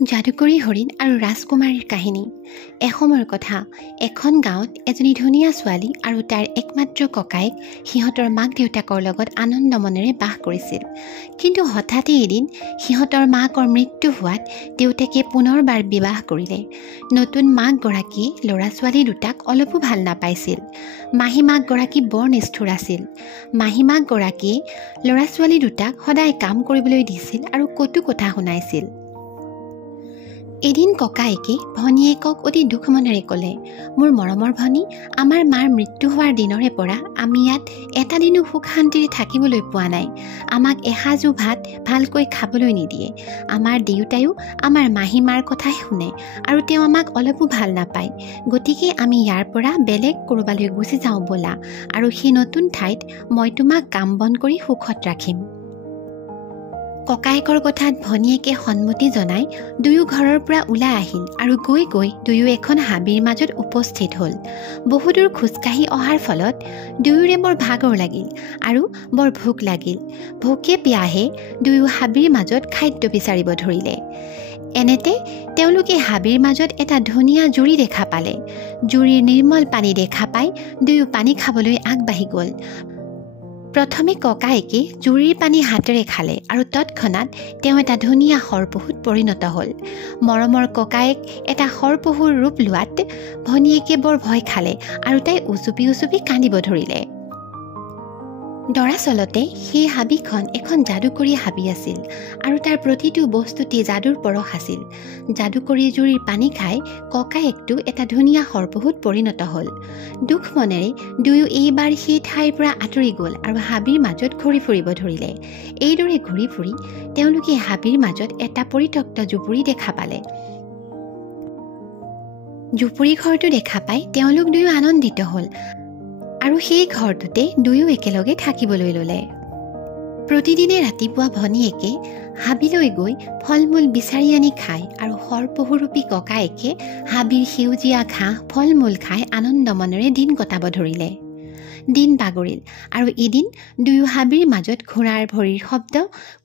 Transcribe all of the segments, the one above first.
যাদুকৰী হৰিণ আৰু ৰাজকুমাৰীৰ কাহিনী। এসময়ৰ কথা, এখন গাঁৱত এজনী ধুনীয়া ছোৱালী আৰু তাইৰ একমাত্ৰ ককায়েক সিহঁতৰ মাক দেউতাকৰ লগত আনন্দ মনেৰে বাস কৰিছিল। কিন্তু হঠাতে এদিন সিহঁতৰ মাকৰ মৃত্যু হোৱাত দেউতাকে পুনৰবাৰ বিবাহ কৰিলে। নতুন মাকগৰাকী ল'ৰা ছোৱালী দুটাক অলপো ভাল নাপাইছিল। মাহী মাকগৰাকী বৰ নিষ্ঠুৰ আছিল। মাহী মাকগৰাকীয়ে ল'ৰা ছোৱালী দুটাক সদায় কাম কৰিবলৈ দিছিল আৰু কটু কথা শুনাইছিল। এদিন ককায়েকে ভনীয়েকক অতি দুখ মনেৰে ক'লে, মোৰ মৰমৰ ভনী, আমাৰ মাৰ মৃত্যু হোৱাৰ দিনৰে পৰা আমি ইয়াত এটা দিনো সুখ শান্তিৰে থাকিবলৈ পোৱা নাই। আমাক এসাঁজো ভাত ভালকৈ খাবলৈ নিদিয়ে। আমাৰ দেউতায়ো আমাৰ মাহী মাৰ কথাই শুনে আৰু তেওঁ আমাক অলপো ভাল নাপায়। গতিকে আমি ইয়াৰ পৰা বেলেগ ক'ৰবালৈ গুচি যাওঁ ব'লা, আৰু সেই নতুন ঠাইত মই তোমাক কাম বন কৰি সুখত ৰাখিম। ককায়েকৰ কথাত ভনীয়েকে সন্মতি জনাই দুয়ো ঘৰৰ পৰা ওলাই আহিল আৰু গৈ গৈ দুয়ো এখন হাবিৰ মাজত উপস্থিত হ'ল। বহুদূৰ খোজকাঢ়ি অহাৰ ফলত দুয়োৰে বৰ ভাগৰ লাগিল আৰু বৰ ভোক লাগিল। ভোকে পিয়াহে দুয়ো হাবিৰ মাজত খাদ্য বিচাৰিব ধৰিলে। এনেতে তেওঁলোকে হাবিৰ মাজত এটা ধুনীয়া জুৰি দেখা পালে। জুৰিৰ নিৰ্মল পানী দেখা পাই দুয়ো পানী খাবলৈ আগবাঢ়ি গ'ল। প্ৰথমে ককায়েকে জুৰিৰ পানী হাতেৰে খালে আৰু তৎক্ষণাত তেওঁ এটা ধুনীয়া সৰপহুত পৰিণত হ'ল। মৰমৰ ককায়েক এটা সৰপহুৰ ৰূপ লোৱাত ভনীয়েকে বৰ ভয় খালে আৰু তাই উচুপি উচুপি কান্দিব ধৰিলে। দৰাচলতে সেই হাবিখন এখন যাদুকৰী হাবি আছিল আৰু তাৰ প্ৰতিটো বস্তুতে যাদুৰ পৰশ আছিল। যাদুকৰী জুৰিৰ পানী খাই ককায়েকটো এটা ধুনীয়া সৰপহুত পৰিণত হ'ল। দুখ মনেৰে দুয়ো এইবাৰ সেই ঠাইৰ পৰা আঁতৰি গ'ল আৰু হাবিৰ মাজত ঘূৰি ফুৰিব ধৰিলে। এইদৰে ঘূৰি ফুৰি তেওঁলোকে হাবিৰ মাজত এটা পৰিত্যক্ত জুপুৰি দেখা পালে। জুপুৰি ঘৰটো দেখা পাই তেওঁলোক দুয়ো আনন্দিত হ'ল আৰু সেই ঘৰটোতে দুয়ো একেলগে থাকিবলৈ ল'লে। প্ৰতিদিনে ৰাতিপুৱা ভনীয়েকে হাবিলৈ গৈ ফল মূল বিচাৰি আনি খায় আৰু সৰপহুৰূপী ককায়েকে হাবিৰ সেউজীয়া ঘাঁহ ফল মূল খাই আনন্দ মনেৰে দিন কটাব ধৰিলে। দিন বাগৰিল আৰু এদিন দুয়ো হাবিৰ মাজত ঘোঁৰাৰ ভৰিৰ শব্দ,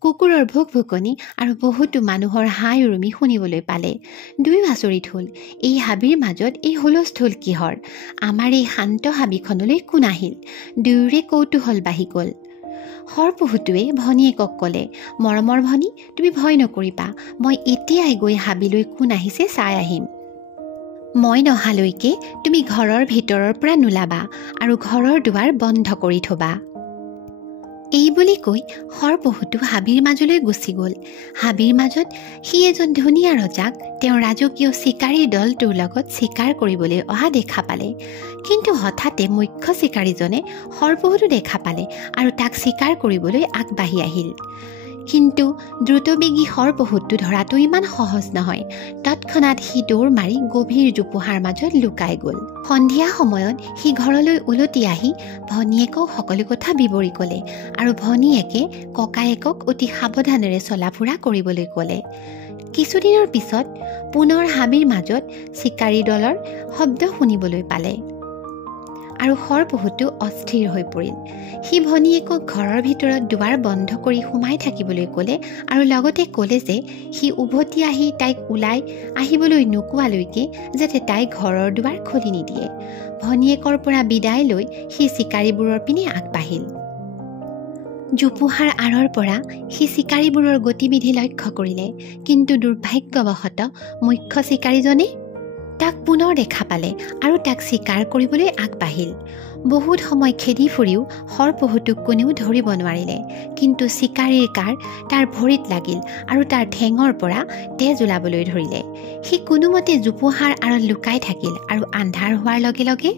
কুকুৰৰ ভুক ভুকনি আৰু বহুতো মানুহৰ হাই উৰুমি শুনিবলৈ পালে। দুয়ো আচৰিত হ'ল, এই হাবিৰ মাজত এই হুলস্থুল কিহৰ? আমাৰ এই শান্ত হাবিখনলৈ কোন আহিল? দুয়োৰে কৌতূহল বাঢ়ি গ'ল। সৰপহুটোৱে ভনীয়েকক ক'লে, মৰমৰ ভনী, তুমি ভয় নকৰিবা, মই এতিয়াই গৈ হাবিলৈ কোন আহিছে চাই আহিম। মই নহালৈকে তুমি ঘৰৰ ভিতৰৰ পৰা নোলাবা আৰু ঘৰৰ দুৱাৰ বন্ধ কৰি থবা। এই বুলি কৈ সৰপহুটো হাবিৰ মাজলৈ গুচি গ'ল। হাবিৰ মাজত সি এজন ধুনীয়া ৰজাক তেওঁৰ ৰাজকীয় চিকাৰীৰ দলটোৰ লগত চিকাৰ কৰিবলৈ অহা দেখা পালে। কিন্তু হঠাতে মুখ্য চিকাৰীজনে সৰপহুটো দেখা পালে আৰু তাক চিকাৰ কৰিবলৈ আগবাঢ়ি আহিল। কিন্তু দ্ৰুতবেগী সৰপহুটো ধৰাটো ইমান সহজ নহয়। তৎক্ষণাত সি দৌৰ মাৰি গভীৰ জোপোহাৰ মাজত লুকাই গ'ল। সন্ধিয়া সময়ত সি ঘৰলৈ উলটি আহি ভনীয়েকক সকলো কথা বিৱৰি ক'লে আৰু ভনীয়েকে ককায়েকক অতি সাৱধানেৰে চলা ফুৰা কৰিবলৈ ক'লে। কিছুদিনৰ পিছত পুনৰ হাবিৰ মাজত চিকাৰী দলৰ শব্দ শুনিবলৈ পালে আৰু সৰপহুটো অস্থিৰ হৈ পৰিল। সি ভনীয়েকক ঘৰৰ ভিতৰত দুৱাৰ বন্ধ কৰি সোমাই থাকিবলৈ ক'লে আৰু লগতে ক'লে যে সি উভতি আহি তাইক ওলাই আহিবলৈ নোকোৱালৈকে যাতে তাই ঘৰৰ দুৱাৰ খুলি নিদিয়ে। ভনীয়েকৰ পৰা বিদায় লৈ সি চিকাৰীবোৰৰ পিনে আগবাঢ়িল। জোপোহাৰ আঁৰৰ পৰা সি চিকাৰীবোৰৰ গতিবিধি লক্ষ্য কৰিলে, কিন্তু দুৰ্ভাগ্যবশতঃ মুখ্য চিকাৰীজনে তাক পুনৰ দেখা পালে আৰু তাক চিকাৰ কৰিবলৈ আগবাঢ়িল। বহুত সময় খেদি ফুৰিও সৰপহুটোক কোনেও ধৰিব নোৱাৰিলে, কিন্তু চিকাৰীৰ কাঁড় তাৰ ভৰিত লাগিল আৰু তাৰ ঠেঙৰ পৰা তেজ ওলাবলৈ ধৰিলে। সি কোনোমতে জোপোহাৰ আঁৰত লুকাই থাকিল আৰু আন্ধাৰ হোৱাৰ লগে লগে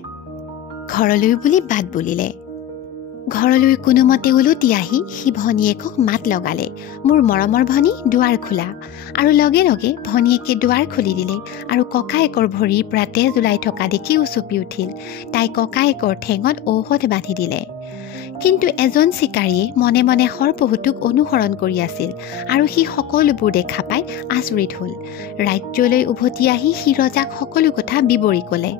ঘৰলৈ বুলি বাট বুলিলে। ঘৰলৈ কোনোমতে উলটি আহি সি ভনীয়েকক মাত লগালে, মোৰ মৰমৰ ভনী, দুৱাৰ খোলা। আৰু লগে লগে ভনীয়েকে দুৱাৰ খুলি দিলে আৰু ককায়েকৰ ভৰিৰ পৰা তেজ ওলাই থকা দেখি উচপি উঠিল। তাই ককায়েকৰ ঠেঙত ঔষধ বান্ধি দিলে। কিন্তু এজন চিকাৰীয়ে মনে মনে সৰপহুটোক অনুসৰণ কৰি আছিল আৰু সি সকলোবোৰ দেখা পাই আচৰিত হ'ল। ৰাজ্যলৈ উভতি আহি সি ৰজাক সকলো কথা বিৱৰি ক'লে।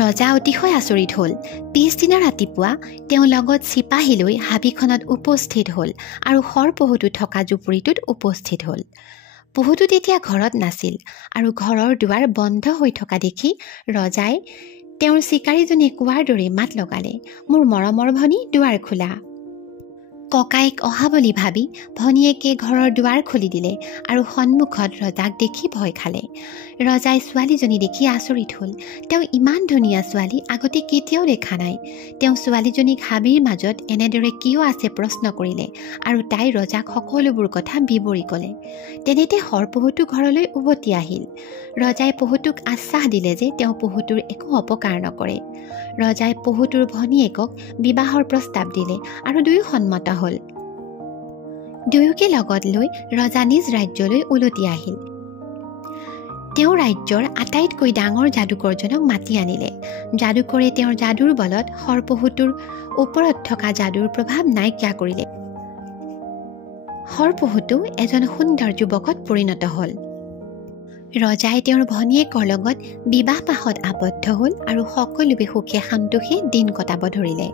ৰজা অতিশয় আচৰিত হ'ল। পিছদিনা ৰাতিপুৱা তেওঁ লগত চিপাহী লৈ হাবিখনত উপস্থিত হ'ল আৰু সৰপহুটো থকা জুপুৰিটোত উপস্থিত হ'ল। পহুটো তেতিয়া ঘৰত নাছিল আৰু ঘৰৰ দুৱাৰ বন্ধ হৈ থকা দেখি ৰজাই তেওঁৰ চিকাৰীজনীয়ে কোৱাৰ দৰে মাত লগালে, মোৰ মৰমৰ ভনী, দুৱাৰ খোলা। ককাইক অহা বুলি ভাবি ভনীয়েকে ঘৰৰ দুৱাৰ খুলি দিলে আৰু সন্মুখত ৰজাক দেখি ভয় খালে। ৰজাই ছোৱালীজনী দেখি আচৰিত হ'ল। তেওঁ ইমান ধুনীয়া ছোৱালী আগতে কেতিয়াও দেখা নাই। তেওঁ ছোৱালীজনীক হাবিৰ মাজত এনেদৰে কিয় আছে প্ৰশ্ন কৰিলে আৰু তাই ৰজাক সকলোবোৰ কথা বিৱৰি ক'লে। তেনেতে হৰপহুটো ঘৰলৈ উভতি আহিল। ৰজাই পহুটোক আশ্বাস দিলে যে তেওঁ পহুটোৰ একো অপকাৰ নকৰে। ৰজাই পহুটোৰ ভনীয়েকক বিবাহৰ প্ৰস্তাৱ দিলে আৰু দুয়ো সন্মত হ'ল। দুয়োকে লগত লৈ ৰজা নিজ ৰাজ্যলৈ উলটি আহিল। তেওঁ ৰাজ্যৰ আটাইতকৈ ডাঙৰ যাদুকৰজনক মাতি আনিলে। যাদুকৰে তেওঁৰ যাদুৰ বলত হৰপহুটোৰ ওপৰত থকা যাদুৰ প্ৰভাৱ নাইকিয়া কৰিলে। হৰপহুটো এজন সুন্দৰ যুৱকত পৰিণত হ'ল। ৰজাই তেওঁৰ ভনীয়েকৰ লগত বিবাহ পাশত আবদ্ধ হ'ল আৰু সকলোৱে সুখে সন্তোষে দিন কটাব ধৰিলে।